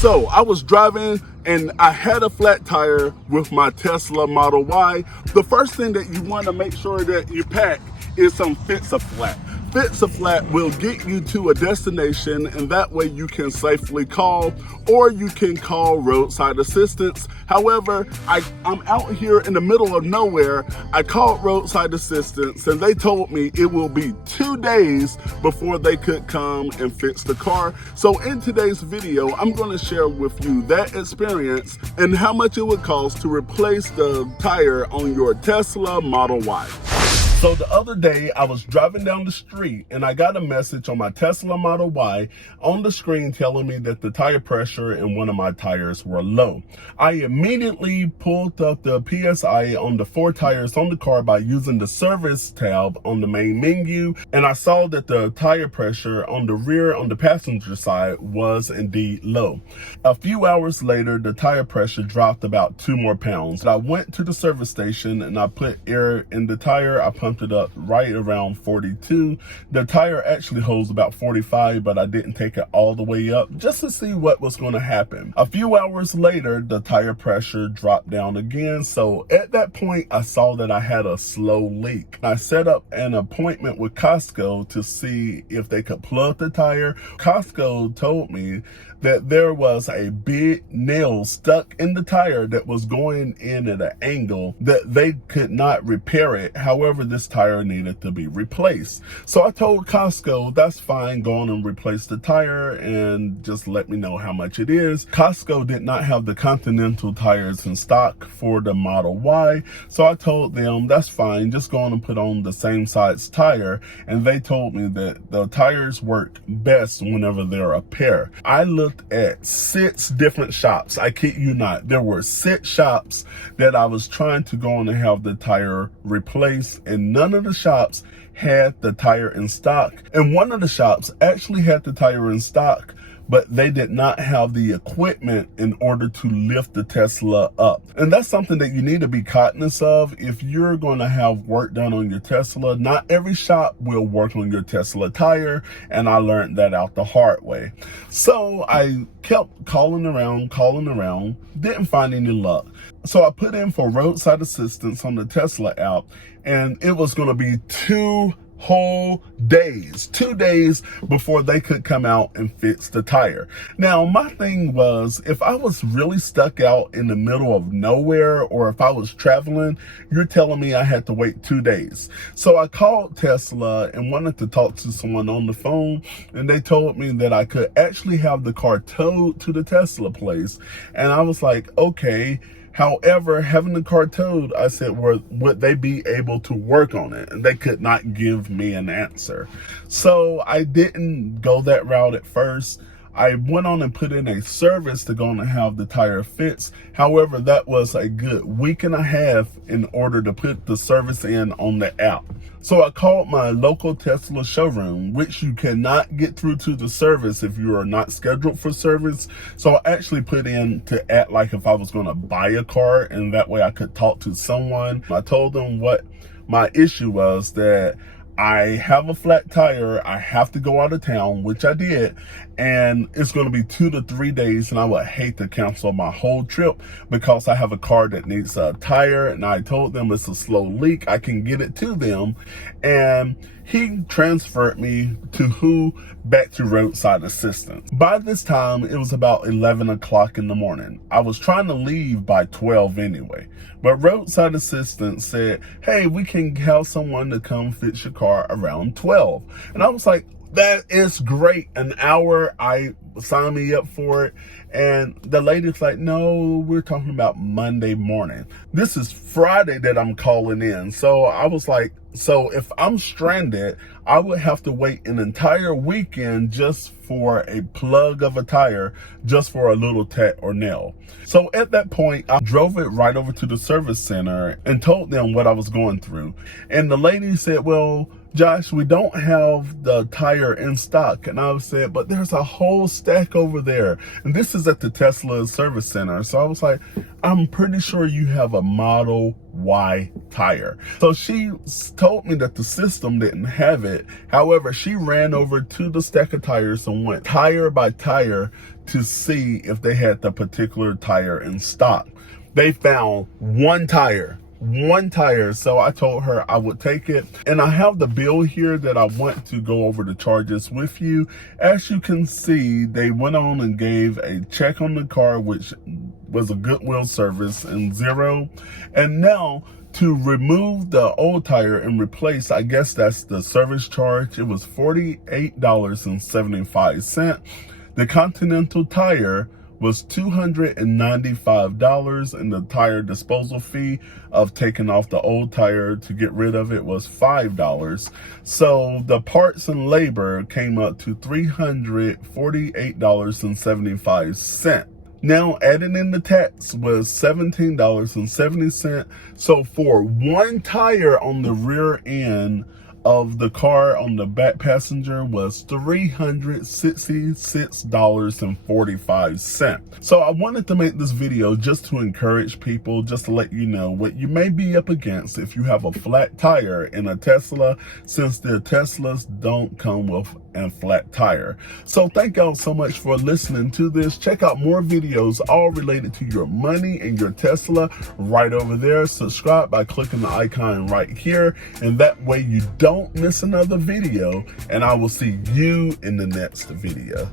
So I was driving and I had a flat tire with my Tesla Model Y. The first thing that you want to make sure that you pack is some Fix-A-Flat. Fix-A-Flat will get you to a destination, and that way you can safely call, or you can call roadside assistance. However, I'm out here in the middle of nowhere. I called roadside assistance and they told me it will be 2 days before they could come and fix the car. So in today's video, I'm going to share with you that experience and how much it would cost to replace the tire on your Tesla Model Y. So the other day I was driving down the street and I got a message on my Tesla Model Y on the screen telling me that the tire pressure in one of my tires were low. I immediately pulled up the PSI on the 4 tires on the car by using the service tab on the main menu, and I saw that the tire pressure on the rear on the passenger side was indeed low. A few hours later, the tire pressure dropped about 2 more pounds. I went to the service station and I put air in the tire. I pumped it up right around 42. The tire actually holds about 45, but I didn't take it all the way up just to see what was going to happen. A few hours later, the tire pressure dropped down again. So at that point, I saw that I had a slow leak. I set up an appointment with Costco to see if they could plug the tire. Costco told me that there was a big nail stuck in the tire that was going in at an angle that they could not repair it. However, this tire needed to be replaced. So I told Costco, that's fine, go on and replace the tire and just let me know how much it is. Costco did not have the Continental tires in stock for the Model Y. So I told them, that's fine, just go on and put on the same size tire. And they told me that the tires work best whenever they're a pair. I looked at 6 different shops. I kid you not. There were 6 shops that I was trying to go on and have the tire replaced, and none of the shops had the tire in stock. And one of the shops actually had the tire in stock, but they did not have the equipment in order to lift the Tesla up. And that's something that you need to be cognizant of. If you're going to have work done on your Tesla, not every shop will work on your Tesla tire, and I learned that out the hard way. So I kept calling around, didn't find any luck. So I put in for roadside assistance on the Tesla app, and it was going to be 2 whole days, 2 days before they could come out and fix the tire. Now, my thing was, if I was really stuck out in the middle of nowhere, or if I was traveling, you're telling me I had to wait 2 days. So I called Tesla and wanted to talk to someone on the phone, and they told me that I could actually have the car towed to the Tesla place. And I was like, okay. However, having the car towed, I said, would they be able to work on it? And they could not give me an answer. So I didn't go that route at first. I went on and put in a service to go on and have the tire fixed. However, that was a good week and a half in order to put the service in on the app. So I called my local Tesla showroom, which you cannot get through to the service if you are not scheduled for service. So I actually put in to act like if I was going to buy a car, and that way I could talk to someone. I told them what my issue was, that I have a flat tire, I have to go out of town, which I did, and it's going to be 2 to 3 days, and I would hate to cancel my whole trip because I have a car that needs a tire, and I told them it's a slow leak, I can get it to them. And he transferred me back to roadside assistance. By this time, it was about 11 o'clock in the morning. I was trying to leave by 12 anyway, but roadside assistance said, hey, we can have someone to come fix your car around 12. And I was like, that is great. An hour, I signed me up for it. And the lady's like, no, we're talking about Monday morning. This is Friday that I'm calling in. So I was like, so if I'm stranded, I would have to wait an entire weekend just for a plug of a tire, just for a little tat or nail. So at that point, I drove it right over to the service center and told them what I was going through. And the lady said, well, Josh, we don't have the tire in stock. And I said, but there's a whole stack over there. And this is at the Tesla service center. So I was like, I'm pretty sure you have a Model Y tire. So she told me that the system didn't have it. However, she ran over to the stack of tires and went tire by tire to see if they had the particular tire in stock. They found one tire. So I told her I would take it, and I have the bill here that I want to go over the charges with you. As you can see, they went on and gave a check on the car, which was a goodwill service, and $0. And now to remove the old tire and replace, I guess that's the service charge, it was $48.75. The Continental tire was $295, and the tire disposal fee of taking off the old tire to get rid of it was $5. So the parts and labor came up to $348.75. Now, adding in the tax was $17.70. So for one tire on the rear end of the car on the back passenger was $366.45. So I wanted to make this video just to encourage people, just to let you know what you may be up against if you have a flat tire in a Tesla, since the Teslas don't come with a flat tire. So thank y'all so much for listening to this. Check out more videos all related to your money and your Tesla right over there. Subscribe by clicking the icon right here, and that way you don't miss another video, and I will see you in the next video.